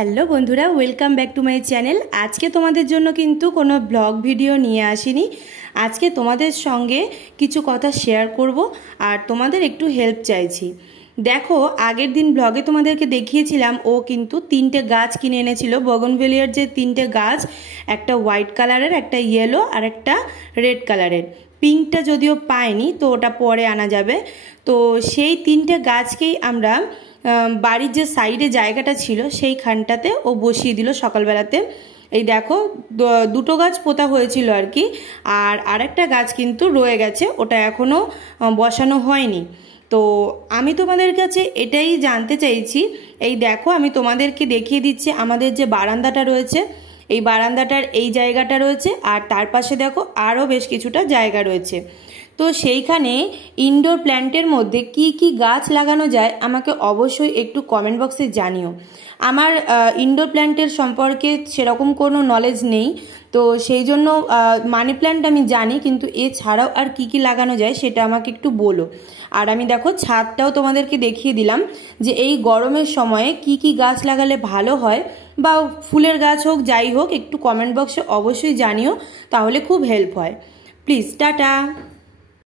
Hello বন্ধুরা, welcome back to my channel. আজকে তোমাদের জন্য কিন্তু কোনো ব্লগ ভিডিও নিয়ে আসিনি। আজকে তোমাদের সঙ্গে কিছু কথা শেয়ার করব আর তোমাদের একটু হেল্প চাইছি। দেখো, আগের দিন ব্লগে তোমাদেরকে দেখিয়েছিলাম ও কিন্তু 3টে গাছ কিনে এনেছিল, বগনভেলিয়ার যে 3টে গাছ, একটা হোয়াইট কালারের, একটা ইয়েলো আর একটা রেড কালারের। পিঙ্কটা যদিও পায়নি, তো ওটা পরে আনা যাবে। তো সেই 3টে গাছকেই আমরা বাড়ির যে সাইডে জায়গাটা ছিল সেইখানটাতে ও বসিয়ে দিল সকালবেলাতে। এই দেখো, দুটো গাছ পোতা হয়েছিল আর কি, আর আরেকটা গাছ কিন্তু রয়ে গেছে, ওটা এখনও বসানো হয়নি। তো আমি তোমাদের কাছে এটাই জানতে চাইছি। এই দেখো, আমি তোমাদেরকে দেখিয়ে দিচ্ছি আমাদের যে বারান্দাটা রয়েছে, এই বারান্দাটার এই জায়গাটা রয়েছে, আর তার পাশে দেখো আরও বেশ কিছুটা জায়গা রয়েছে। তো সেইখানে ইনডোর প্ল্যান্টের মধ্যে কি কি গাছ লাগানো যায় আমাকে অবশ্যই একটু কমেন্ট বক্সে জানিও। আমার ইনডোর প্ল্যান্টের সম্পর্কে সেরকম কোনো নলেজ নেই, তো সেই জন্য মানি প্ল্যান্ট আমি জানি, কিন্তু এছাড়াও আর কি কি লাগানো যায় সেটা আমাকে একটু বলো। আর আমি দেখো ছাদটাও তোমাদেরকে দেখিয়ে দিলাম যে এই গরমের সময়ে কি কি গাছ লাগালে ভালো হয়, বা ফুলের গাছ হোক যাই হোক, একটু কমেন্ট বক্সে অবশ্যই জানিও, তাহলে খুব হেল্প হয়। Please, tata.